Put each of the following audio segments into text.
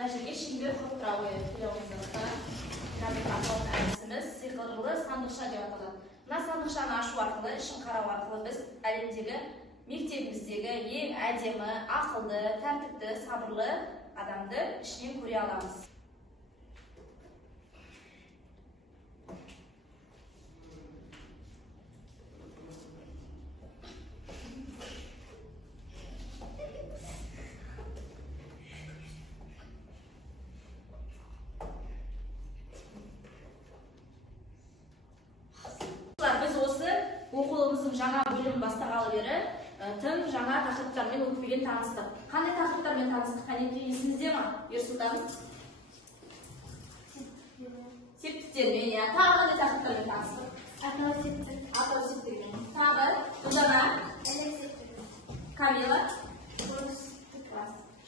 Мына жерге шеңбер құрып тұра қояйық. Әдісіміз сиқырлы сандықша деп аталады. Мына сандықшаны ашу арқылы, ішін қарау арқылы біз әлемдегі мектебіміздегі ең әдемі, ақылды, тәртіпті, сабырлы адамды ішінен көре аламыз. Біз осы оқулығымыздың жаңа бөлімін бастағалы бері тым жаңа тақырыптармен өтпеген таныстық. Қандай тақырыптармен таныстық? Қанекей есіңізде ма, Ерсұлтан? Септіктермен, я. Тағы қандай тақырыптармен таныстық? Атау септігімен. Тағы, Ұлдана? Камила?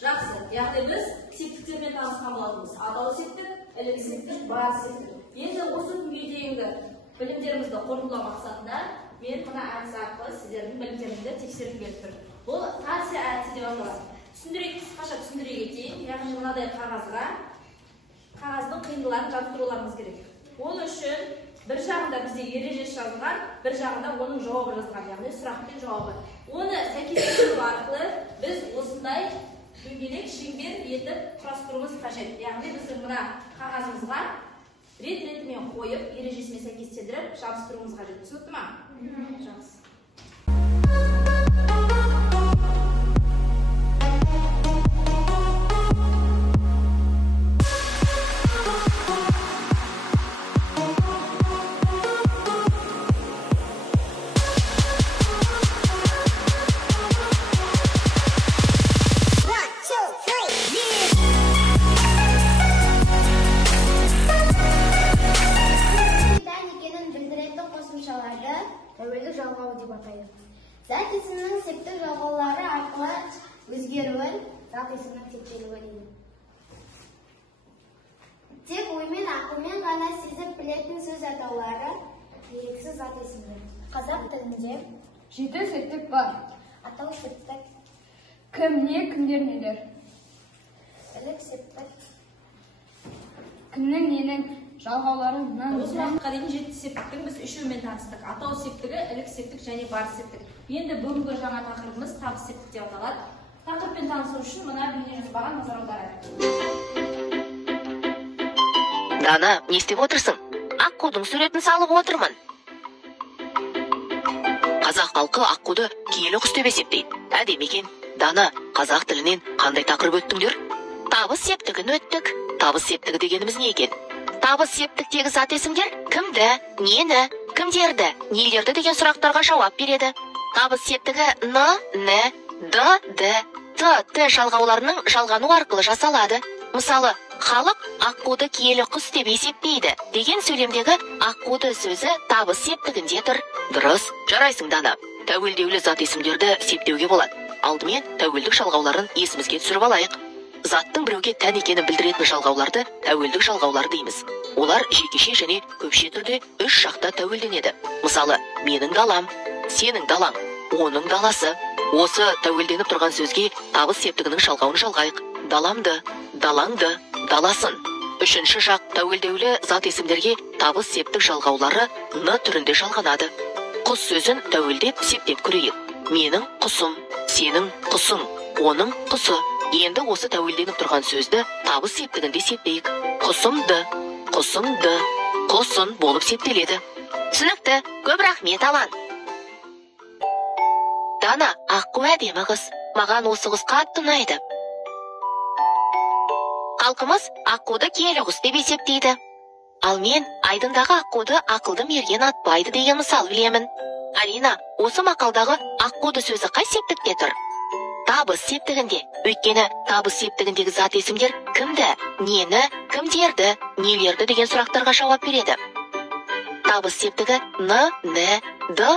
Жақсы. Яғни біз септіктермен танысқан болатынбыз. Атау септік, ілік септік, бар септік. Енді осы күнге дейінгі білімдерімізді қорытындылау мақсатында мен мына әдіс арқылы сіздердің білімдеріңізді тексеріп келіп тұрмын. Бұл Тарси әдісі деп аталады. Қысқаша түсіндіре кетейін. Яғни мынадай қағаздың қиындыларын жаттыруларымыз керек. Ол үшін бір жағында бізде ережесі жазылған, бір жағында оның жауабы жазылған, яғни сұрақ пен жауабы. Оны сәйкестендіру арқылы біз осындай дөңгелек шеңбер етіп құрастыруымыз қажет. Яғни біздің мына қағазымызға рет-ретімен қойып, ережесімен сәйкестендіріп, жабыстыруымыз қажет. Түсінікті ма? Жақсы. Тәуелдік жалғауы деп атайды. Зат есімнің септік жалғаулары арқылы өзгеруін зат есімнің септелуі дейді. Тек оймен, ақылмен ғана сезіп білетін сөз атаулары ерексіз зат есімдер. Қазақ тілінде 7 септік бар. Атау септік, Кім не, кімдер нелер. ілік септік, Кімнің ненің жалғауларын Осы уақытқа дейін 7 септіктің біз үшеуімен таныстық. Атау септігі, ілік септік және бар септік. Енді бүгінгі жаңа тақырыбымыз табыс септік деп аталады. Тақырыппен танысу үшін мына бейнежазбаға назар аударайық. Дана, не істеп отырсың? Аққудың суретін салып отырмын. Қазақ халқы аққуды киелі құс деп есептейді. Әдемі екен. Дана, қазақ тілінен қандай тақырып өттіңдер? Табыс септігін өттік. Табыс септігі дегеніміз не екен? Табыс септіктегі зат есімдер кімді, нені, кімдерді, нелерді деген сұрақтарға жауап береді. Табыс септігі н, д, т жалғауларының жалғану арқылы жасалады. Мысалы, халық аққуды киелі құс деп есептейді деген сөйлемдегі аққуды сөзі табыс септігінде тұр. Дұрыс, жарайсың Дана. Тәуелдеулі зат есімдерді септеуге болады. Алдымен тәуелдік жалғауларын есімізге түсіріп алайық. Заттың біреуге тән екенін білдіретін жалғауларды тәуелдік жалғаулар дейміз. Олар жекеше және көпше түрде 3 жақта тәуелденеді. Мысалы, менің далам, сенің далаң, оның даласы. Осы тәуелденіп тұрған сөзге табыс септігінің жалғауын жалғайық. Даламды, далаңды, даласын. 3-ші жақ тәуелдеулі зат есімдерге табыс септік жалғаулары н түрінде жалғанады. Құс сөзін тәуелдеп септеп көрейік. Менің құсым, сенің құсың, оның құсы. Енді осы тәуелденіп тұрған сөзді табыс септігінде септейік. Құсымды, құсыңды, құсын болып септеледі. Түсінікті, көп рахмет Алан. Дана, аққу әдемі қыз. Маған осы қыз қатты ұнайды. Халқымыз аққуды киелі құс деп есептейді. Ал мен айдындағы аққуды ақылды мерген атпайды деген мысал білемін. Алина, осы мақалдағы аққуды сөзі қай септікте тұр? Табыс септігінде. Өйткені табыс септігіндегі зат есімдер кімді, нені, кімдерді, нелерді деген сұрақтарға жауап береді. Табыс септігі н, д,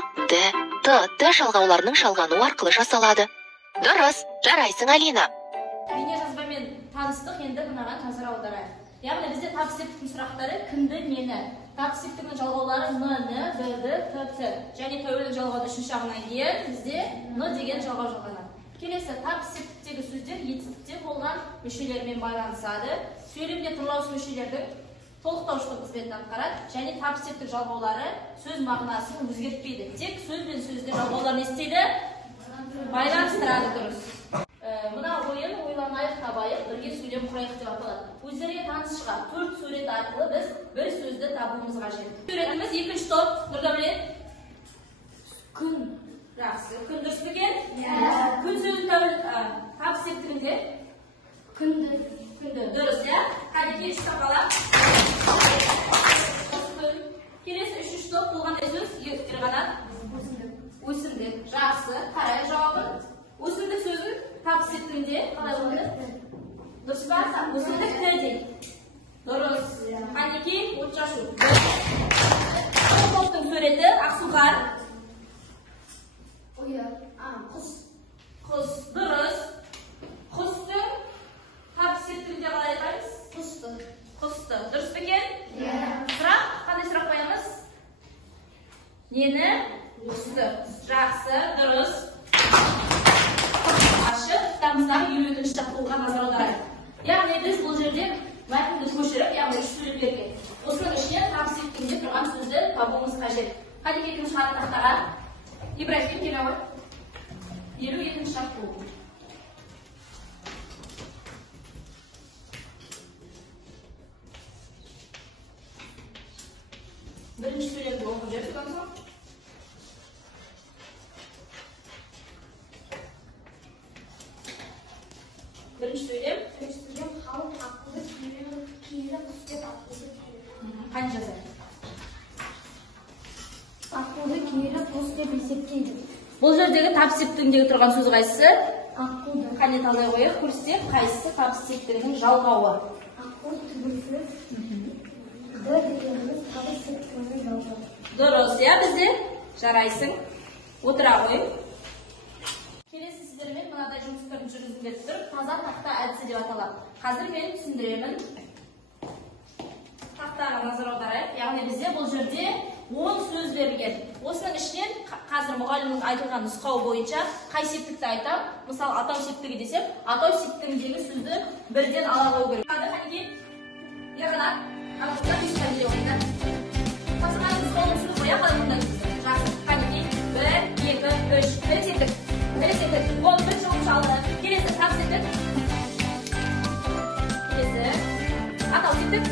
т жалғауларының жалғану арқылы жасалады. Дұрыс, жарайсың Алина. Бейнежазбамен таныстық, енді мынаған назар аударайық. Яғни бізде табыс септіктің сұрақтары кімді, нені. Табыс септігінің жалғаулары н, д, т. Және тәуелдік жалғаудың 3-ші жағынан кейін бізде н деген жалғау жалғанады. Келесі табыс септіктегі сөздер етістікте болған мүшелермен байланысады. Сөйлемде тыңлаушы мүшелердің толықтаушылық қызметін атқарады және табыс септік жалғаулары сөз мағынасын өзгертпейді. Тек сөз бен сөзді жалғаулар не істейді? Байланыстырады. Дұрыс. Мына ойын ойланайық, табайық, бірге сөйлем құрайық деп аталады. Өздерге таныс шығар 4 сурет арқылы біз бір сөзді табуымыз қажет. Суретіміз екінші топ. Нұрдәулет. Күн. Жақсы. Күн дұрыс па екен? Күн сөзін табыс септігінде? Күнді. Күнді. Дұрыс, иә? Қанекей үш тапала. Күн. Келесі үшінші топ болғандай сөз бір ғана? Өсімдік. Жақсы. Қарай жауабын. Өсімдік сөзін табыс септігінде қалай болды? Дұрыс па? Өсімдік дейді. Дұрыс. Қанекей отшашу. Бұл топтың суреті Ақсұңқар. Құс. Құс. Дұрыс. Құстың табыс септігінде қалай айтамыз? Құсты. Құсты. Дұрыс па екен? Сұрақ? Қандай сұрақ қоямыз? Нені? Құсты. Жақсы. Дұрыс. Ашық. Кітабымыздағы 52-ші тақтаға назар аударайық. Яғни біз бұл жерде мәтінді көшіріп, яғни үш сурет берген. Осының ішінен табыс септігінде тұрған сөзді табуымыз қажет. Қане кетіңіз шығады тақтаға? Ибрахим келауы. 52-ші тақтау. Бірінші сөйлемді оқып жібердік соң. Бірінші сөйлем. Халық ақылды киелі құс деп атайды. Қане жазайық? Ақылды киелі құс деп есептейді. Бұл жердегі табыс септігіндегі тұрған сөз қайсысы? Ақылды. Қане талдай қойып көрсек, қайсысы табыс септігінің жалғауы? Ақыл түбірсіз. Дегеніміз табыс септігінің жалғауы. Дұрыс, иә бізде? Жарайсың. Отыра қой. Келесі сіздермен мынадай жұмыстарын жүргізіп тұрып, таза тақта әдісі деп аталады. Қазір мен түсіндіремін. Тақтаға назар аударайық. Яғни бізде бұл жерде 10 сөз берілген. Осының ішінен қазір мұғалімнің айтылған нұсқау бойынша қай септікті айтам? Мысалы, атау септігі десек, атау септігіндегі сөзді бірден ала қою керек. Қанекей? Яғни, ағызда біз қабіле ойында. Тапсырмаңыз қолын сүріп қоя қалғанда жақсы. Қанекей? 1, 2, 3. Бір септік. Ол бір жылым шалды. Келесі табыс септік. Келесі атау септік.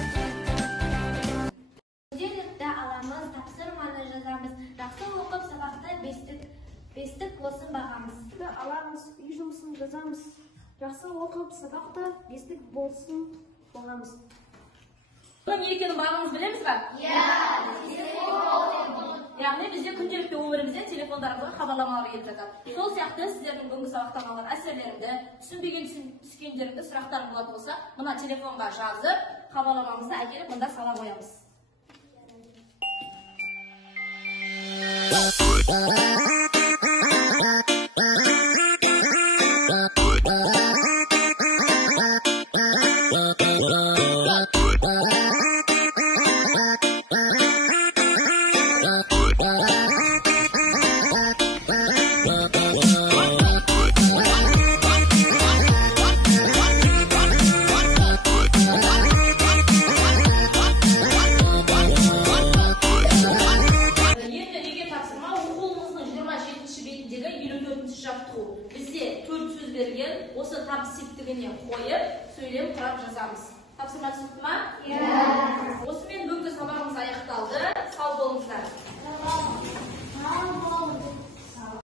Күнделікті аламыз, тапсырманы жазамыз. Жақсы оқып сабақта бестік болсын бағамыз. Аламыз, үй жұмысын жазамыз. Жақсы оқып сабақта бестік болсын бағамыз. Бұның не екенін бағамыз білеміз ба? Яғни бізде күнделікті өмірімізде телефондарымызға хабарламалар келіп жатады. Сол сияқты сіздердің бүгінгі сабақтан алған әсерлерімді, түскендерімді сұрақтар болатын болса, мына телефонға жазып, хабарламамызды әкеліп мында сала қоямыз. Бізде 4 сөз берген, осы табыс септігіне қойып, сөйлем құрап жазамыз. Тапсырма түсінікті ма?